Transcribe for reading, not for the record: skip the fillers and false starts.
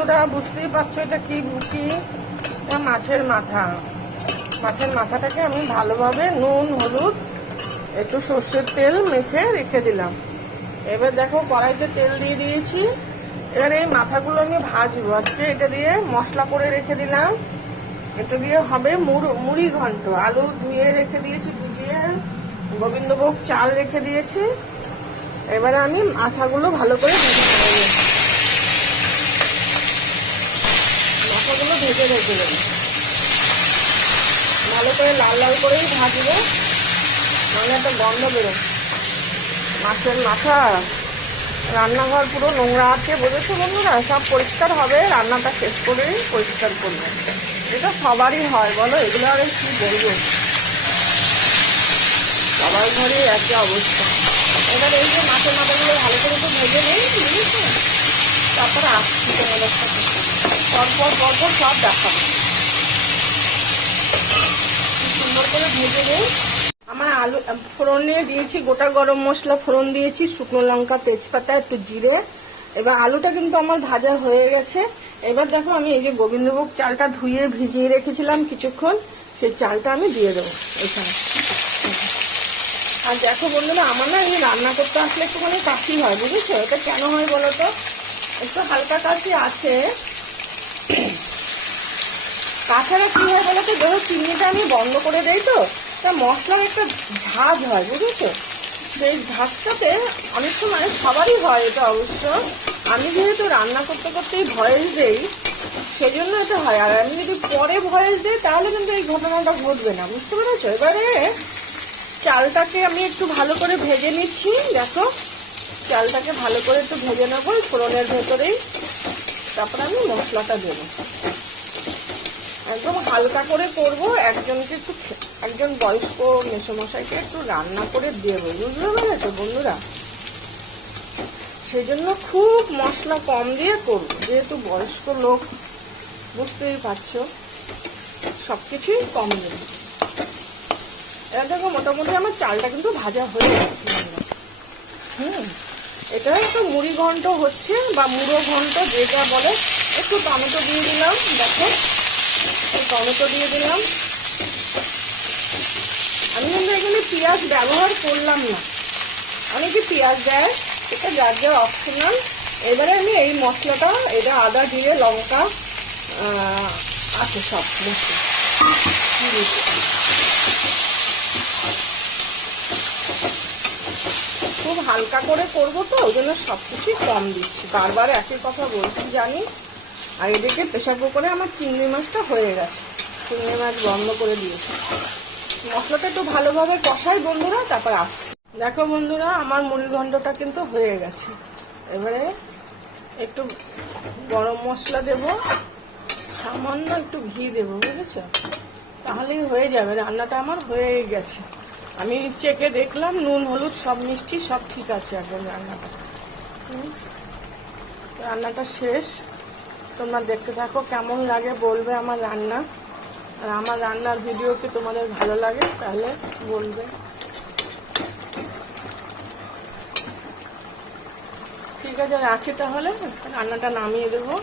বন্ধুরা বুঝতেই পারছো এটা কি বুঝি, মাছের মাথা। মাছের মাথাটাকে আমি ভালোভাবে নুন হলুদ একটু সর্ষের তেল মেখে রেখে দিলাম। এবার দেখো কড়াইতে তেল দিয়ে দিয়েছি। এবার এই মাথাগুলো আমি ভাজবো। আজকে এটা দিয়ে মশলা করে রেখে দিলাম। এটা দিয়ে হবে মুড়ি ঘন্ট। আলু ধুয়ে রেখে দিয়েছি, ভিজিয়ে গোবিন্দভোগ চাল রেখে দিয়েছি। এবারে আমি মাথাগুলো ভালো করে ভেজে নেব। মাথাগুলো ভেজে রেখে দেবো, ভালো করে লাল লাল করেই ভাজবো, মানে একটা গন্ধ বেরো। মাছের মাথা, রান্নাঘর পুরো নোংরা আছে, বুঝেছো বন্ধুরা? সব পরিষ্কার হবে, রান্নাটা শেষ করেই পরিষ্কার করবে। এটা সবারই হয় বলো, এগুলো আর কি বলবো, সবার ঘরে একই অবস্থা। এবার এই যে মাছের মাথাগুলো ভালো করে তো ভেজে নেই, বুঝেছো? তারপরে আসছি তোমাদের সাথে পরপর সব দেখাবো। সুন্দর করে ভেজে নেই। আমার আলু ফোড়নে দিয়েছি গোটা গরম মশলা, ফোড়ন দিয়েছি শুকনো লঙ্কা, তেজপাতা, একটু জিরে। এবার আলুটা কিন্তু আমার ভাজা হয়ে গেছে। এবার দেখো আমি এই যে গোবিন্দভোগ চালটা ধুয়ে ভিজিয়ে রেখেছিলাম কিছুক্ষণ, সেই চালটা আমি দিয়ে দেবো এখানে। আর দেখো বন্ধুরা, আমার না এই রান্না করতে আসলে একটুখানি কাশি হয়, বুঝেছো? এটা কেন হয় বলো তো? একটু হালকা কাশি আছে। তাছাড়া কি হয় বলো তো, ধরো চিমনিটা আমি বন্ধ করে দেই তো, তা মশলার একটা ঝাঁজ হয়, বুঝেছো? সেই ঝাঁজটাতে অনেক সময় সবারই হয় এটা অবশ্য। আমি যেহেতু রান্না করতে করতেই ভয়েস দেই, সেই জন্য এটা হয়। আর আমি যদি পরে ভয়েস দিই তাহলে কিন্তু এই ঘটনাটা ঘটবে না, বুঝতে পেরেছো? এবারে চালটাকে আমি একটু ভালো করে ভেজে নিচ্ছি। দেখো চালটাকে ভালো করে একটু ভেজে নেবো ফোড়নের ভেতরেই, তারপরে আমি মশলাটা দেবো। একদম হালকা করে করবো। একজন বয়স্ক মেসোমশাইকে একটু রান্না করে দেবো, বুঝতে পেরেছো বন্ধুরা? সেই জন্য খুব মশলা কম দিয়ে করবো, যেহেতু বয়স্ক লোক, বুঝতেই পারছো, সবকিছুই কম দেবো। এবার দেখো মোটামুটি আমার চালটা কিন্তু ভাজা হয়ে গেছে। এটা একটা মুড়ি ঘন্ট হচ্ছে, বা মুড়ো ঘন্ট যে যা বলে। একটু টমেটো দিয়ে দিলাম, দেখো টমেটো দিয়ে দিলাম। আমি কিন্তু এখানে পেঁয়াজ ব্যবহার করলাম না, অনেকে পেঁয়াজ দেয়, এটা যার যা অপশনাল। এবারে আমি এই মশলাটা, এটা আদা জিরে লঙ্কা আছে সব মশলা, খুব হালকা করে করবো তো, ওই জন্য সবকিছু কম দিচ্ছি। বারবার একই কথা বলছি জানি। আর এদিকে প্রেশার কুকারে আমার চিংড়ি মাছটা হয়ে গেছে, চিংড়ি মাছ বন্ধ করে দিয়েছি। মশলাটা একটু ভালোভাবে কষাই বন্ধুরা, তারপর আসছি। দেখো বন্ধুরা, আমার মুড়ি ঘন্টটা কিন্তু হয়ে গেছে। এবারে একটু গরম মশলা দেব, সামান্য একটু ঘি দেবো, বুঝেছো? তাহলেই হয়ে যাবে। রান্নাটা আমার হয়ে গেছে। আমি চেকে দেখলাম, নুন হলুদ সব মিষ্টি সব ঠিক আছে একদম। রান্নাটা শেষ। তোমরা দেখতে থাকো, কেমন লাগে বলবে আমার রান্না। আর আমার রান্নার ভিডিও কি তোমাদের ভালো লাগে তাহলে বলবে। ঠিক আছে, রাখি তাহলে, রান্নাটা নামিয়ে দেবো।